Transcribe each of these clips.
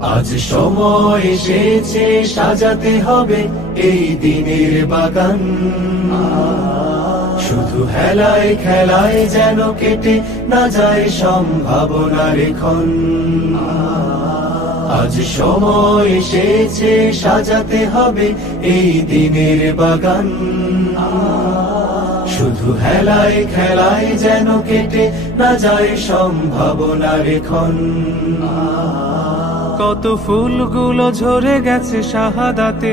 আজ সময় এসেছে সাজাতে হবে এই দিনের বাগান। শুধু হেলায় খেলায় যেন কেটে না যায় সম্ভাবনার ক্ষণ। আজ সময় এসেছে সাজাতে হবে এই দিনের বাগান। শুধু হেলায় খেলায় যেন কেটে না যায় সম্ভাবনার ক্ষণ। কত ফুলগুলো ঝরে গেছে শাহাদাতে,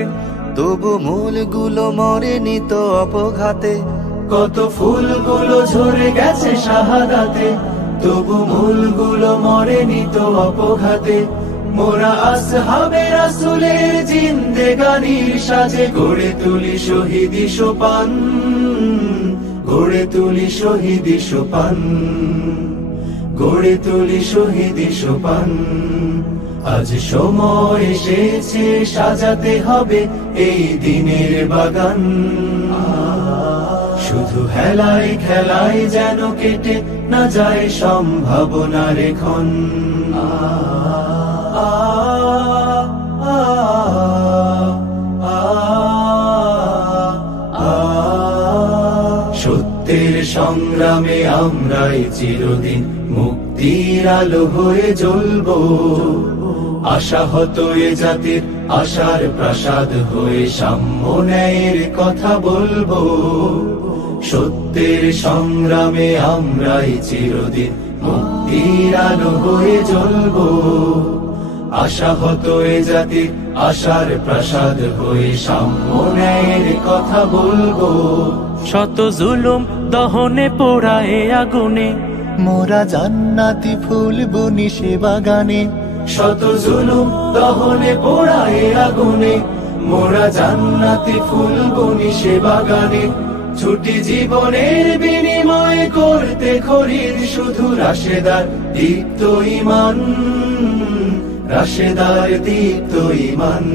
তবু মূলগুলো মরেনি তো অপঘাতে। কত ফুলগুলো ঝরে গেছে শাহাদাতে, তবু মূলগুলো মরেনি তো অপঘাতে। মোরা আসহাবে রাসূলের জিন্দেগানির সাজে গড়ে তুলি শহীদি সোপান, গড়ে তুলি শহীদি সোপান, গড়ে তুলি শহীদি সোপান। আজ সময় এসেছে সাজাতে হবে এই দিনের বাগান। শুধু হেলায় খেলায় যেন কেটে না যায় সম্ভাবনার ক্ষণ। সত্যের সংগ্রামে আমরাই চিরদিন মুক্তির আলো হয়ে জ্বলবো। আশাহত এ জাতির আশার প্রাসাদ হয়ে সাম্য ন্যায়ের কথা বলবো। সত্যের সংগ্রামে আমরাই চিরদিন মুক্তির আলো হয়ে জ্বলবো। আশাহত এ জাতির আশার প্রাসাদ হয়ে সাম্য ন্যায়ের কথা বলবো। শত জুলুম দহনে পোড়ায় আগুনে, মোরা জান্নাতি ফুল বুনি সে বাগানে। শত জুলুম দহনে পোড়ায় আগুনে, মোরা জান্নাতি ফুল বুনি সে বাগানে। ছুটি জীবনের বিনিময় করতে খরিদ শুধু রাশেদার দীপ্ত ঈমান, রাশেদার দীপ্ত ঈমান।